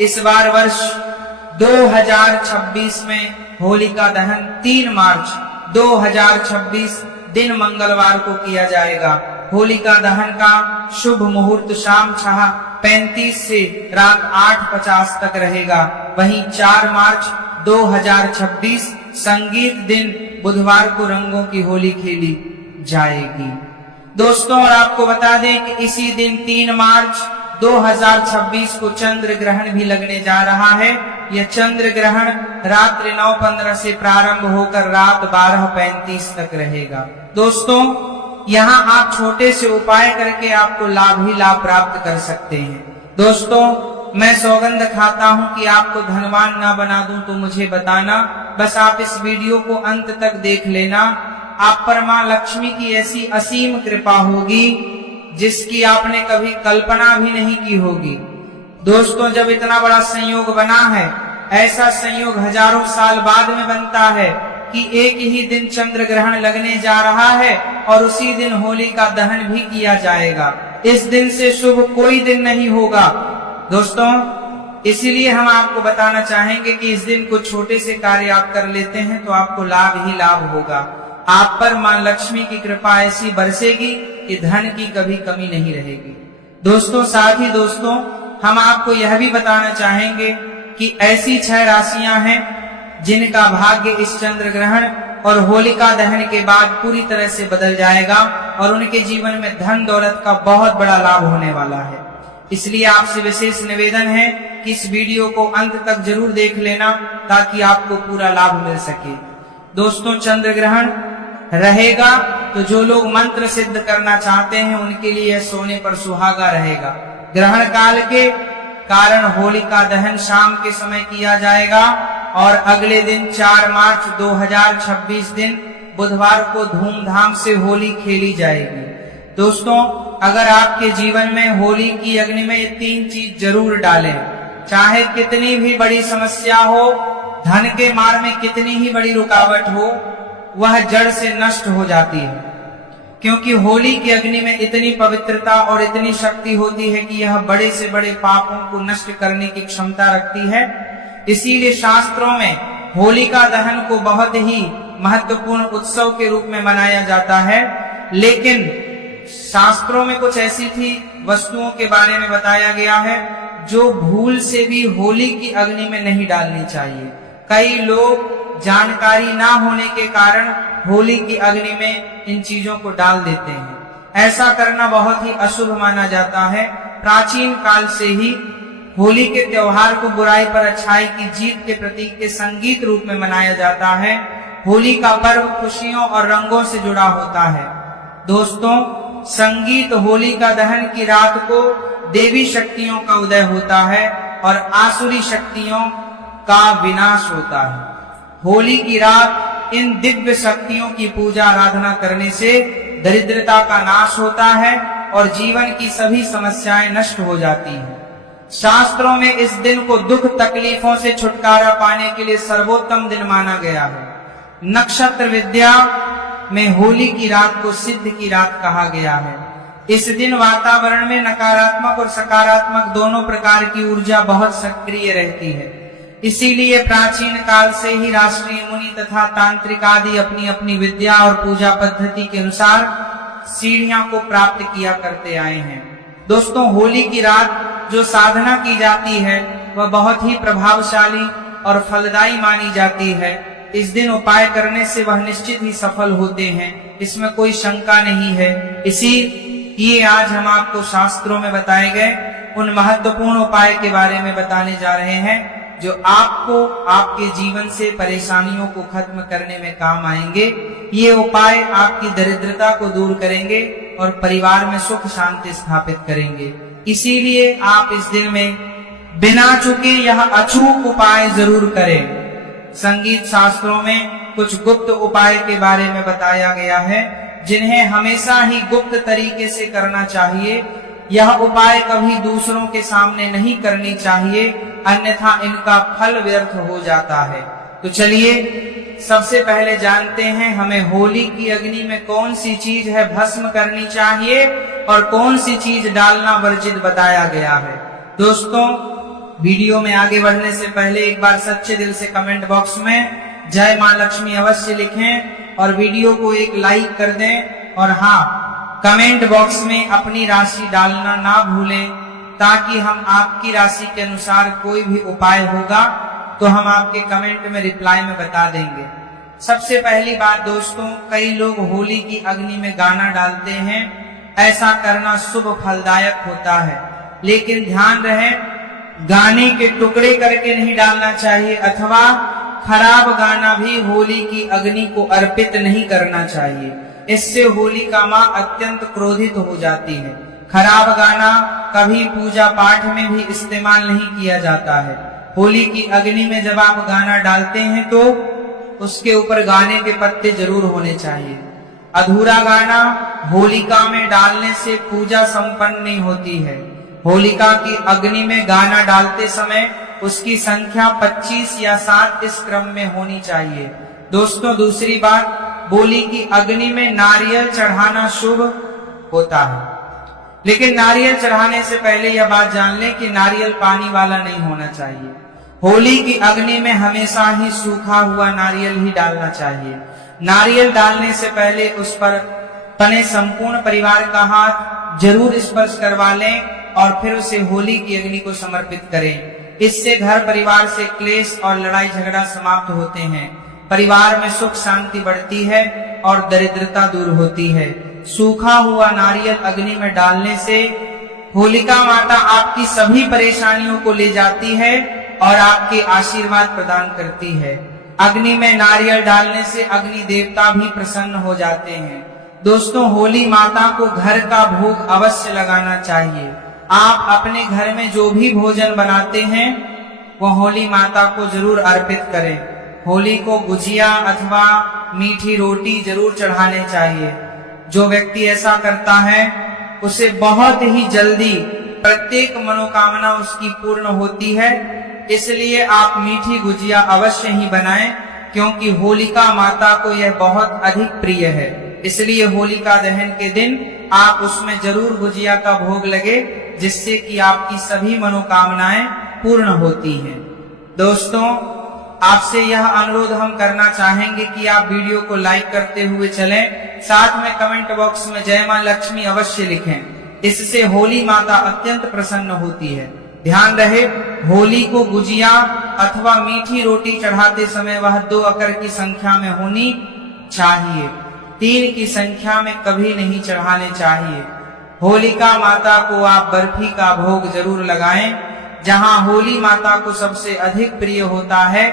इस बार वर्ष 2026 में होलिका दहन 3 मार्च 2026 दिन मंगलवार को किया जाएगा। होलिका दहन का शुभ मुहूर्त शाम 6:35 से रात 8:50 तक रहेगा। वहीं 4 मार्च 2026 संगीत दिन बुधवार को रंगों की होली खेली जाएगी। दोस्तों, और आपको बता दें कि इसी दिन 3 मार्च 2026 को चंद्र ग्रहण भी लगने जा रहा है। यह चंद्र ग्रहण रात्रि 9:15 से प्रारंभ होकर रात 12:35 तक रहेगा। दोस्तों, यहाँ आप छोटे से उपाय करके आपको लाभ ही लाभ प्राप्त कर सकते हैं। दोस्तों, मैं सौगंध खाता हूँ कि आपको धनवान ना बना दूं तो मुझे बताना। बस आप इस वीडियो को अंत तक देख लेना। आप पर मां लक्ष्मी की ऐसी असीम कृपा होगी जिसकी आपने कभी कल्पना भी नहीं की होगी। दोस्तों, जब इतना बड़ा संयोग बना है, ऐसा संयोग हजारों साल बाद में बनता है कि एक ही दिन चंद्र ग्रहण लगने जा रहा है और उसी दिन होली का दहन भी किया जाएगा। इस दिन से शुभ कोई दिन नहीं होगा। दोस्तों, इसीलिए हम आपको बताना चाहेंगे कि इस दिन कुछ छोटे से कार्य आप कर लेते हैं तो आपको लाभ ही लाभ होगा। आप पर मां लक्ष्मी की कृपा ऐसी बरसेगी कि धन की कभी कमी नहीं रहेगी। दोस्तों, साथ ही दोस्तों, हम आपको यह भी बताना चाहेंगे कि ऐसी 6 राशियां हैं जिनका भाग्य इस चंद्र ग्रहण और होलिका दहन के बाद पूरी तरह से बदल जाएगा और उनके जीवन में धन दौलत का बहुत बड़ा लाभ होने वाला है। इसलिए आपसे विशेष निवेदन है कि इस वीडियो को अंत तक जरूर देख लेना ताकि आपको पूरा लाभ मिल सके। दोस्तों, चंद्र ग्रहण रहेगा तो जो लोग मंत्र सिद्ध करना चाहते हैं उनके लिए यह सोने पर सुहागा रहेगा। ग्रहण काल के कारण होलिका दहन शाम के समय किया जाएगा और अगले दिन 4 मार्च 2026 दिन बुधवार को धूमधाम से होली खेली जाएगी। दोस्तों, अगर आपके जीवन में होली की अग्नि में ये 3 चीज जरूर डालें। चाहे कितनी भी बड़ी समस्या हो, धन के मार्ग में कितनी ही बड़ी रुकावट हो, वह जड़ से नष्ट हो जाती है, क्योंकि होली की अग्नि में इतनी पवित्रता और इतनी शक्ति होती है कि यह बड़े से बड़े पापों को नष्ट करने की क्षमता रखती है। इसीलिए शास्त्रों में होलिका दहन को बहुत ही महत्वपूर्ण उत्सव के रूप में मनाया जाता है। लेकिन शास्त्रों में कुछ ऐसी थी वस्तुओं के बारे में बताया गया है जो भूल से भी होली की अग्नि में नहीं डालनी चाहिए। कई लोग जानकारी ना होने के कारण होली की अग्नि में इन चीजों को डाल देते हैं। ऐसा करना बहुत ही अशुभ माना जाता है। प्राचीन काल से ही होली के त्योहार को बुराई पर अच्छाई की जीत के प्रतीक के संगीत रूप में मनाया जाता है। होली का पर्व खुशियों और रंगों से जुड़ा होता है। दोस्तों, संगीत होलिका दहन की रात को देवी शक्तियों का उदय होता है और आसुरी शक्तियों का विनाश होता है। होली की रात इन दिव्य शक्तियों की पूजा आराधना करने से दरिद्रता का नाश होता है और जीवन की सभी समस्याएं नष्ट हो जाती हैं। शास्त्रों में इस दिन को दुख तकलीफों से छुटकारा पाने के लिए सर्वोत्तम दिन माना गया है। नक्षत्र विद्या में होली की रात को सिद्ध की रात कहा गया है। इस दिन वातावरण में नकारात्मक और सकारात्मक दोनों प्रकार की ऊर्जा बहुत सक्रिय रहती है। इसीलिए प्राचीन काल से ही राष्ट्रीय मुनि तथा तांत्रिक आदि अपनी अपनी विद्या और पूजा पद्धति के अनुसार सीढ़ियां को प्राप्त किया करते आए हैं। दोस्तों, होली की रात जो साधना की जाती है वह बहुत ही प्रभावशाली और फलदायी मानी जाती है। इस दिन उपाय करने से वह निश्चित ही सफल होते हैं, इसमें कोई शंका नहीं है। इसीलिए आज हम आपको शास्त्रों में बताए गए उन महत्वपूर्ण उपाय के बारे में बताने जा रहे हैं जो आपको आपके जीवन से परेशानियों को खत्म करने में काम आएंगे। ये उपाय आपकी दरिद्रता को दूर करेंगे और परिवार में सुख शांति स्थापित करेंगे। इसीलिए आप इस दिन में बिना चूके यह अचूक उपाय जरूर करें। संगीत शास्त्रों में कुछ गुप्त उपाय के बारे में बताया गया है जिन्हें हमेशा ही गुप्त तरीके से करना चाहिए। यह उपाय कभी दूसरों के सामने नहीं करनी चाहिए, अन्यथा इनका फल व्यर्थ हो जाता है। तो चलिए सबसे पहले जानते हैं हमें होली की अग्नि में कौन सी चीज है भस्म करनी चाहिए और कौन सी चीज डालना वर्जित बताया गया है। दोस्तों, वीडियो में आगे बढ़ने से पहले एक बार सच्चे दिल से कमेंट बॉक्स में जय मां लक्ष्मी अवश्य लिखें और वीडियो को एक लाइक कर दें। और हाँ, कमेंट बॉक्स में अपनी राशि डालना ना भूलें, ताकि हम आपकी राशि के अनुसार कोई भी उपाय होगा तो हम आपके कमेंट में रिप्लाई में बता देंगे। सबसे पहली बात दोस्तों, कई लोग होली की अग्नि में गाना डालते हैं। ऐसा करना शुभ फलदायक होता है, लेकिन ध्यान रहे गाने के टुकड़े करके नहीं डालना चाहिए, अथवा खराब गाना भी होली की अग्नि को अर्पित नहीं करना चाहिए। इससे होलिका मां अत्यंत क्रोधित हो जाती है। खराब गाना कभी पूजा पाठ में भी इस्तेमाल नहीं किया जाता है। होली की अग्नि में जब आप गाना डालते हैं तो उसके ऊपर गाने के पत्ते जरूर होने चाहिए। अधूरा गाना होलिका में डालने से पूजा संपन्न नहीं होती है। होलिका की अग्नि में गाना डालते समय उसकी संख्या 25 या 7 इस क्रम में होनी चाहिए। दोस्तों, दूसरी बात, होली की अग्नि में नारियल चढ़ाना शुभ होता है, लेकिन नारियल चढ़ाने से पहले यह बात जान लें कि नारियल पानी वाला नहीं होना चाहिए। होली की अग्नि में हमेशा ही सूखा हुआ नारियल ही डालना चाहिए। नारियल डालने से पहले उस पर अपने संपूर्ण परिवार का हाथ जरूर स्पर्श करवा लें और फिर उसे होली की अग्नि को समर्पित करें। इससे घर परिवार से क्लेश और लड़ाई झगड़ा समाप्त होते हैं, परिवार में सुख शांति बढ़ती है और दरिद्रता दूर होती है। सूखा हुआ नारियल अग्नि में डालने से होलिका माता आपकी सभी परेशानियों को ले जाती है और आपके आशीर्वाद प्रदान करती है। अग्नि में नारियल डालने से अग्नि देवता भी प्रसन्न हो जाते हैं। दोस्तों, होली माता को घर का भोग अवश्य लगाना चाहिए। आप अपने घर में जो भी भोजन बनाते हैं वह होली माता को जरूर अर्पित करें। होली को गुजिया अथवा मीठी रोटी जरूर चढ़ाने चाहिए। जो व्यक्ति ऐसा करता है उसे बहुत ही जल्दी प्रत्येक मनोकामना उसकी पूर्ण होती है। इसलिए आप मीठी गुजिया अवश्य ही बनाएं, क्योंकि होलिका माता को यह बहुत अधिक प्रिय है। इसलिए होलिका दहन के दिन आप उसमें जरूर गुजिया का भोग लगे, जिससे कि आपकी सभी मनोकामनाएं पूर्ण होती हैं। दोस्तों, आपसे यह अनुरोध हम करना चाहेंगे कि आप वीडियो को लाइक करते हुए चलें, साथ में कमेंट बॉक्स में जय मां लक्ष्मी अवश्य लिखें। इससे होली माता अत्यंत प्रसन्न होती है। ध्यान रहे, होली को गुजिया अथवा मीठी रोटी चढ़ाते समय वह 2 अकर की संख्या में होनी चाहिए, 3 की संख्या में कभी नहीं चढ़ाने चाहिए। होलिका माता को आप बर्फी का भोग जरूर लगाएं, जहां होली माता को सबसे अधिक प्रिय होता है।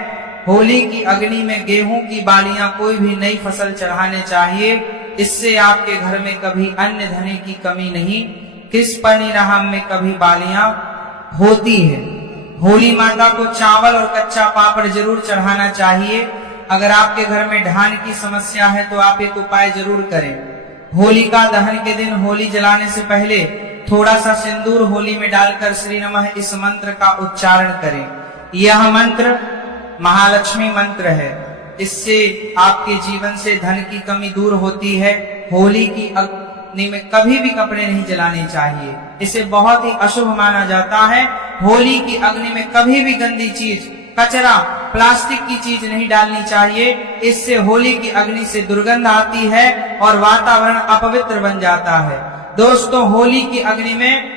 होली की अग्नि में गेहूं की बालियां कोई भी नई फसल चढ़ाने चाहिए। इससे आपके घर में कभी अन्न धन की कमी नहीं, कृष्ण राम में कभी बालियां होती है। होली माता को चावल और कच्चा पापड़ जरूर चढ़ाना चाहिए। अगर आपके घर में ढान की समस्या है तो आप एक उपाय जरूर करें। होलिका दहन के दिन होली जलाने से पहले थोड़ा सा सिंदूर होली में डालकर श्री नमः इस मंत्र का उच्चारण करें। यह मंत्र महालक्ष्मी मंत्र है। इससे आपके जीवन से धन की कमी दूर होती है। होली की अग्नि में कभी भी कपड़े नहीं जलाने चाहिए, इसे बहुत ही अशुभ माना जाता है। होली की अग्नि में कभी भी गंदी चीज, कचरा, प्लास्टिक की चीज नहीं डालनी चाहिए। इससे होली की अग्नि से दुर्गंध आती है और वातावरण अपवित्र बन जाता है। दोस्तों, होली की अग्नि में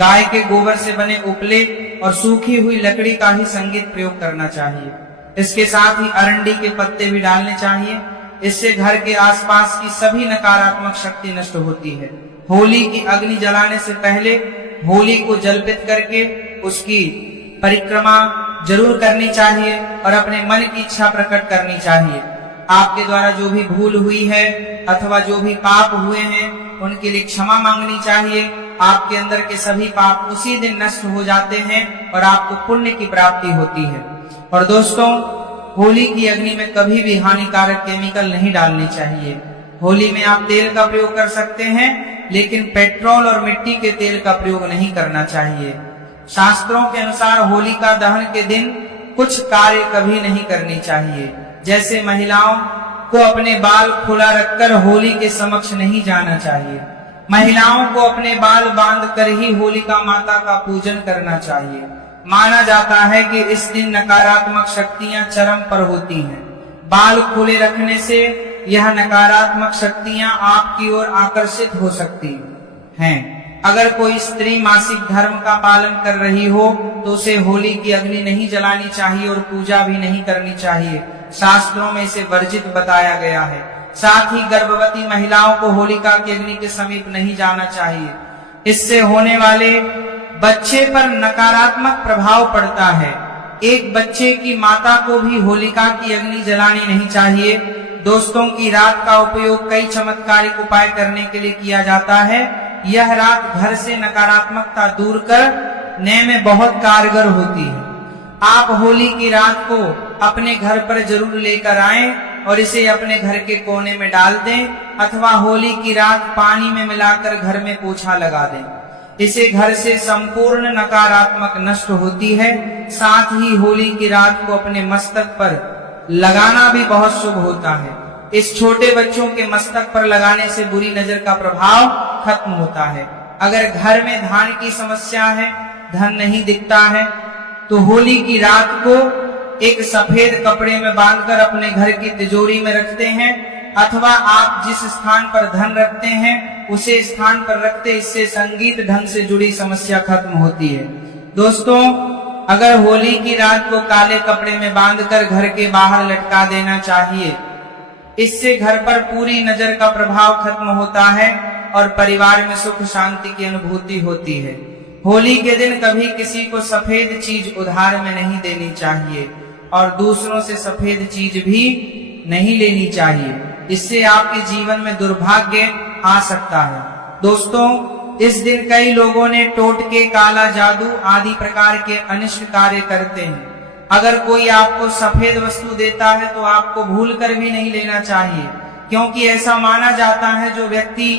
गाय के गोबर से बने उपले और सूखी हुई लकड़ी का ही संगीत प्रयोग करना चाहिए। इसके साथ ही अरंडी के पत्ते भी डालने चाहिए। इससे घर के आसपास की सभी नकारात्मक शक्ति नष्ट होती है। होली की अग्नि जलाने से पहले होली को जलपित करके उसकी परिक्रमा जरूर करनी चाहिए और अपने मन की इच्छा प्रकट करनी चाहिए। आपके द्वारा जो भी भूल हुई है अथवा जो भी पाप हुए हैं उनके लिए क्षमा मांगनी चाहिए। आपके अंदर के सभी पाप उसी दिन नष्ट हो जाते हैं और आपको पुण्य की प्राप्ति होती है। और दोस्तों, होली की अग्नि में कभी भी हानिकारक केमिकल नहीं डालने चाहिए। होली में आप तेल का प्रयोग कर सकते हैं, लेकिन पेट्रोल और मिट्टी के तेल का प्रयोग नहीं करना चाहिए। शास्त्रों के अनुसार होलिका दहन के दिन कुछ कार्य कभी नहीं करनी चाहिए। जैसे महिलाओं को अपने बाल खुला रखकर होली के समक्ष नहीं जाना चाहिए। महिलाओं को अपने बाल बांध कर ही होलिका माता का पूजन करना चाहिए। माना जाता है कि इस दिन नकारात्मक शक्तियां चरम पर होती हैं। बाल खुले रखने से यह नकारात्मक शक्तियां आपकी ओर आकर्षित हो सकती हैं। अगर कोई स्त्री मासिक धर्म का पालन कर रही हो तो उसे होली की अग्नि नहीं जलानी चाहिए और पूजा भी नहीं करनी चाहिए। शास्त्रों में इसे वर्जित बताया गया है। साथ ही गर्भवती महिलाओं को होलिका की अग्नि के समीप नहीं जाना चाहिए। इससे होने वाले बच्चे पर नकारात्मक प्रभाव पड़ता है। एक बच्चे की माता को भी होलिका की अग्नि जलानी नहीं चाहिए। दोस्तों की रात का उपयोग कई चमत्कारिक उपाय करने के लिए किया जाता है। यह रात घर से नकारात्मकता दूर करने में बहुत कारगर होती है। आप होली की रात को अपने घर पर जरूर लेकर आएं और इसे अपने घर के कोने में डाल दें अथवा होली की रात पानी में मिलाकर घर में पोछा लगा दें। इसे घर से संपूर्ण नकारात्मक नष्ट होती है। साथ ही होली की रात को अपने मस्तक पर लगाना भी बहुत शुभ होता है। इस छोटे बच्चों के मस्तक पर लगाने से बुरी नजर का प्रभाव खत्म होता है। अगर घर में धन की समस्या है, धन नहीं दिखता है, तो होली की रात को एक सफेद कपड़े में बांधकर अपने घर की तिजोरी में रखते हैं अथवा आप जिस स्थान पर धन रखते हैं उसे स्थान पर रखते। इससे संगीत ढंग से जुड़ी समस्या खत्म होती है। दोस्तों, अगर होली की रात को काले कपड़े में बांधकर घर के बाहर लटका देना चाहिए। इससे घर पर पूरी नजर का प्रभाव खत्म होता है और परिवार में सुख शांति की अनुभूति होती है। होली के दिन कभी किसी को सफेद चीज उधार में नहीं देनी चाहिए और दूसरों से सफेद चीज भी नहीं लेनी चाहिए। इससे आपके जीवन में दुर्भाग्य आ सकता है। दोस्तों, इस दिन कई लोगों ने टोटके, काला जादू आदि प्रकार के अनिष्ट कार्य करते हैं। अगर कोई आपको सफेद वस्तु देता है तो आपको भूलकर भी नहीं लेना चाहिए, क्योंकि ऐसा माना जाता है जो व्यक्ति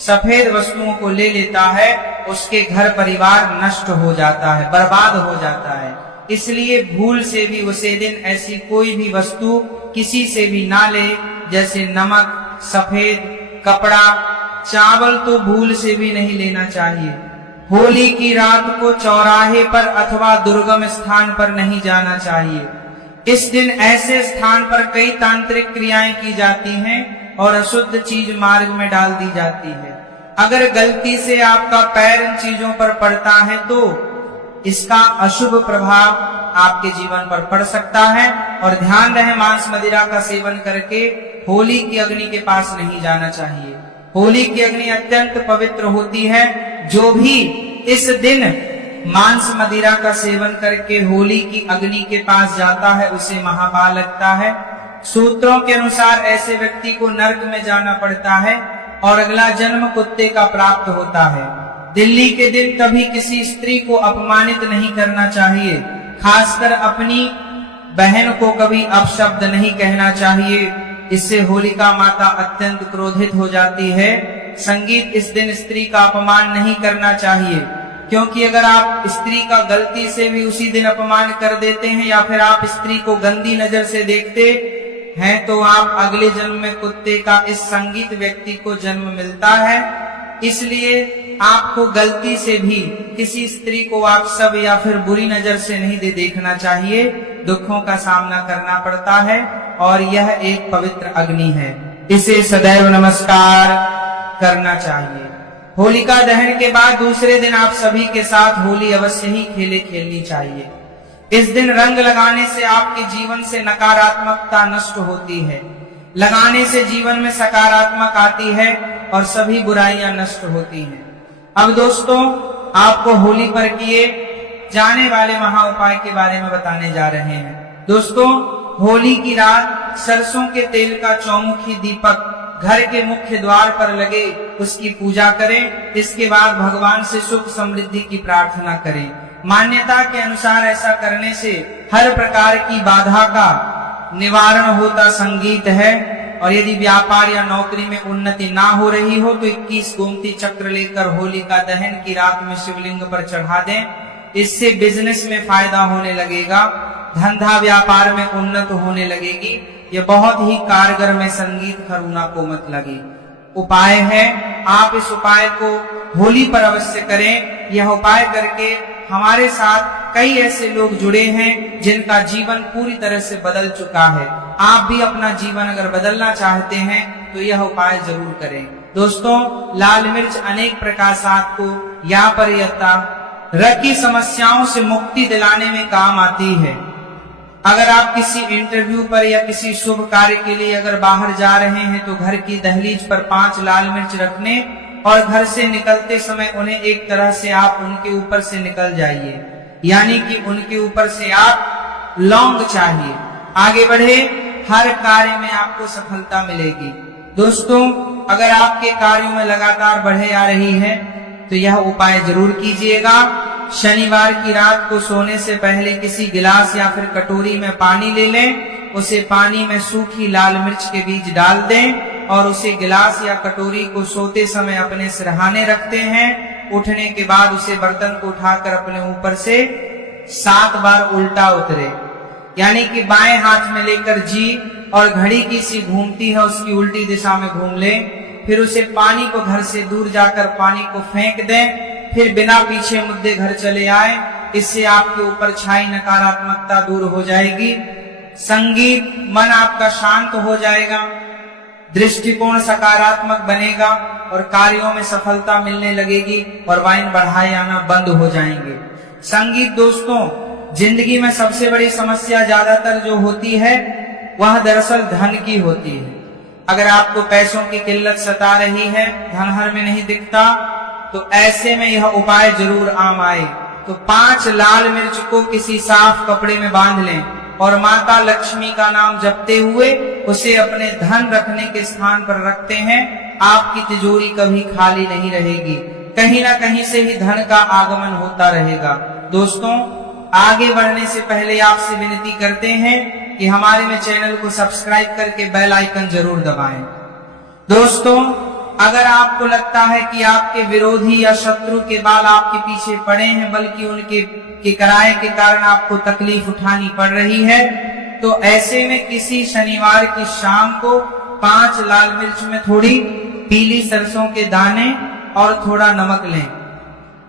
सफेद वस्तुओं को ले लेता है उसके घर परिवार नष्ट हो जाता है, बर्बाद हो जाता है। इसलिए भूल से भी उसे दिन ऐसी कोई भी वस्तु किसी से भी ना ले, जैसे नमक, सफेद कपड़ा, चावल तो भूल से भी नहीं लेना चाहिए। होली की रात को चौराहे पर अथवा दुर्गम स्थान पर नहीं जाना चाहिए। इस दिन ऐसे स्थान पर कई तांत्रिक क्रियाएं की जाती हैं और अशुद्ध चीज मार्ग में डाल दी जाती है। अगर गलती से आपका पैर इन चीजों पर पड़ता है तो इसका अशुभ प्रभाव आपके जीवन पर पड़ सकता है। और ध्यान रहे, मांस मदिरा का सेवन करके होली की अग्नि के पास नहीं जाना चाहिए। होली की अग्नि अत्यंत पवित्र होती है। जो भी इस दिन मांस मदिरा का सेवन करके होली की अग्नि के पास जाता है उसे महापाप लगता है। सूत्रों के अनुसार ऐसे व्यक्ति को नरक में जाना पड़ता है और अगला जन्म कुत्ते का प्राप्त होता है। दिल्ली के दिन कभी किसी स्त्री को अपमानित नहीं करना चाहिए, खासकर अपनी बहन को कभी अपशब्द नहीं कहना चाहिए। इससे होलिका माता अत्यंत क्रोधित हो जाती है। संगीत, इस दिन स्त्री का अपमान नहीं करना चाहिए, क्योंकि अगर आप स्त्री का गलती से भी उसी दिन अपमान कर देते हैं या फिर आप स्त्री को गंदी नजर से देखते हैं तो आप अगले जन्म में कुत्ते का इस संगीत व्यक्ति को जन्म मिलता है। इसलिए आपको गलती से भी किसी स्त्री को आप सब या फिर बुरी नजर से नहीं देखना चाहिए। दुखों का सामना करना पड़ता है और यह एक पवित्र अग्नि है, इसे सदैव नमस्कार करना चाहिए। होलिका दहन के बाद दूसरे दिन आप सभी के साथ होली अवश्य ही खेलनी चाहिए। इस दिन रंग लगाने से आपके जीवन से नकारात्मकता नष्ट होती है। लगाने से जीवन में सकारात्मक आती है और सभी बुराइयां नष्ट होती हैं। अब दोस्तों, आपको होली पर किए जाने वाले महा उपाय के बारे में बताने जा रहे हैं। दोस्तों, होली की रात सरसों के तेल का चौमुखी दीपक घर के मुख्य द्वार पर लगे, उसकी पूजा करें। इसके बाद भगवान से सुख समृद्धि की प्रार्थना करें। मान्यता के अनुसार ऐसा करने से हर प्रकार की बाधा का निवारण होता संगीत है। और यदि व्यापार या नौकरी में उन्नति ना हो रही हो तो 21 गोमती चक्र लेकर होलिका दहन की रात में शिवलिंग पर चढ़ा दें। इससे बिजनेस में फायदा होने लगेगा, धंधा व्यापार में उन्नत होने लगेगी। यह बहुत ही कारगर में संगीत खरूना को मत लगे उपाय है। आप इस उपाय को होली पर अवश्य करें। यह उपाय करके हमारे साथ कई ऐसे लोग जुड़े हैं जिनका जीवन पूरी तरह से बदल चुका है। आप भी अपना जीवन अगर बदलना चाहते हैं तो यह उपाय जरूर करें। दोस्तों, लाल मिर्च अनेक प्रकाशात को या परियता रक्त की समस्याओं से मुक्ति दिलाने में काम आती है। अगर आप किसी इंटरव्यू पर या किसी शुभ कार्य के लिए अगर बाहर जा रहे हैं तो घर की दहलीज पर 5 लाल मिर्च रखने और घर से निकलते समय उन्हें एक तरह से आप उनके ऊपर से निकल जाइए, यानी कि उनके ऊपर से आप लौंग चाहिए। आगे बढ़े, हर कार्य में आपको सफलता मिलेगी। दोस्तों, अगर आपके कार्यों में लगातार बढ़े आ रही है तो यह उपाय जरूर कीजिएगा। शनिवार की रात को सोने से पहले किसी गिलास या फिर कटोरी में पानी ले लें, उसे पानी में सूखी लाल मिर्च के बीज डाल दें और उसे गिलास या कटोरी को सोते समय अपने सिरहाने रखते हैं। उठने के बाद उसे बर्तन को उठाकर अपने ऊपर से 7 बार उल्टा उतरे, यानी कि बाएं हाथ में लेकर जी और घड़ी की सी घूमती है उसकी उल्टी दिशा में घूम लें। फिर उसे पानी को घर से दूर जाकर पानी को फेंक दें। फिर बिना पीछे मुद्दे घर चले आए। इससे आपके ऊपर छाई नकारात्मकता दूर हो जाएगी। संगीत, मन आपका शांत हो जाएगा, दृष्टिकोण सकारात्मक बनेगा और कार्यों में सफलता मिलने लगेगी और वाइन बढ़ाए आना बंद हो जाएंगे। संगीत दोस्तों, जिंदगी में सबसे बड़ी समस्या ज्यादातर जो होती है वह दरअसल धन की होती है। अगर आपको पैसों की किल्लत सता रही है, धन हर में नहीं दिखता, तो ऐसे में यह उपाय जरूर आम आए। तो 5 लाल मिर्च को किसी साफ कपड़े में बांध लें और माता लक्ष्मी का नाम जपते हुए उसे अपने धन रखने के स्थान पर रखते हैं। आपकी तिजोरी कभी खाली नहीं रहेगी, कहीं ना कहीं से ही धन का आगमन होता रहेगा। दोस्तों, आगे बढ़ने से पहले आपसे विनती करते हैं कि हमारे में चैनल को सब्सक्राइब करके बेल आइकन जरूर दबाएं। दोस्तों, अगर आपको लगता है कि आपके विरोधी या शत्रु के बाल आपके पीछे पड़े हैं, बल्कि उनके किराए के कारण आपको तकलीफ उठानी पड़ रही है, तो ऐसे में किसी शनिवार की शाम को 5 लाल मिर्च में थोड़ी पीली सरसों के दाने और थोड़ा नमक लें।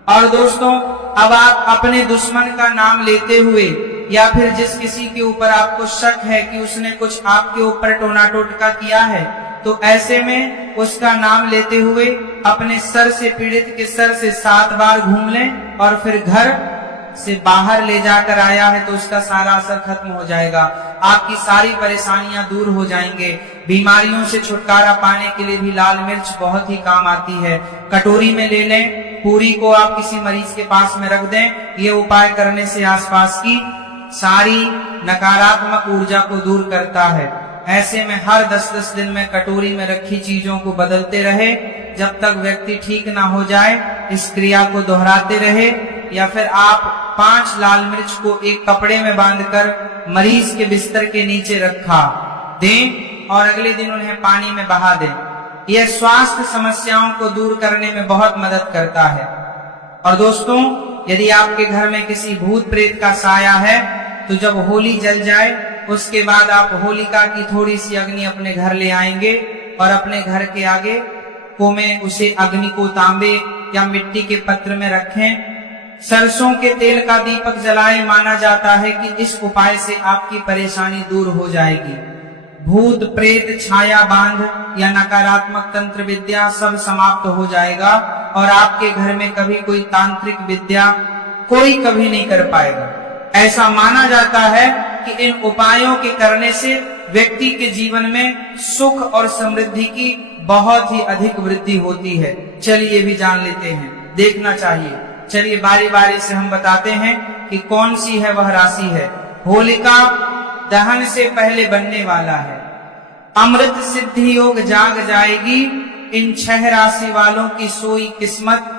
और दोस्तों, अब आप अपने दुश्मन का नाम लेते हुए या फिर जिस किसी के ऊपर आपको शक है कि उसने कुछ आपके ऊपर टोना टोटका किया है, तो ऐसे में उसका नाम लेते हुए अपने सर से, पीड़ित के सर से 7 बार घूम लें और फिर घर से बाहर ले जाकर आया है तो उसका सारा असर खत्म हो जाएगा। आपकी सारी परेशानियां दूर हो जाएंगे। बीमारियों से छुटकारा पाने के लिए भी लाल मिर्च बहुत ही काम आती है। कटोरी में ले लें, पूरी को आप किसी मरीज के पास में रख दें। ये उपाय करने से आसपास की सारी नकारात्मक ऊर्जा को दूर करता है। ऐसे में हर 10-10 दिन में कटोरी में रखी चीजों को बदलते रहे जब तक व्यक्ति ठीक ना हो जाए। इस क्रिया को दोहराते रहे, या फिर आप 5 लाल मिर्च को एक कपड़े में बांधकर मरीज के बिस्तर के नीचे रखा दें और अगले दिन उन्हें पानी में बहा दें। यह स्वास्थ्य समस्याओं को दूर करने में बहुत मदद करता है। और दोस्तों, यदि आपके घर में किसी भूत प्रेत का साया है तो जब होली जल जाए उसके बाद आप होलिका की थोड़ी सी अग्नि अपने घर ले आएंगे और अपने घर के आगे में उसे अग्नि को तांबे या मिट्टी के पत्र में रखें। सरसों के तेल का दीपक जलाएं। माना जाता है कि इस उपाय से आपकी परेशानी दूर हो जाएगी। भूत प्रेत, छाया बांध या नकारात्मक तंत्र विद्या सब समाप्त हो जाएगा और आपके घर में कभी कोई तांत्रिक विद्या कोई कभी नहीं कर पाएगा। ऐसा माना जाता है कि इन उपायों के करने से व्यक्ति के जीवन में सुख और समृद्धि की बहुत ही अधिक वृद्धि होती है। चलिए भी जान लेते हैं, देखना चाहिए। चलिए बारी बारी से हम बताते हैं कि कौन सी है वह राशि है। होलिका दहन से पहले बनने वाला है। अमृत सिद्धि योग जाग जाएगी, इन 6 राशि वालों की सोई किस्मत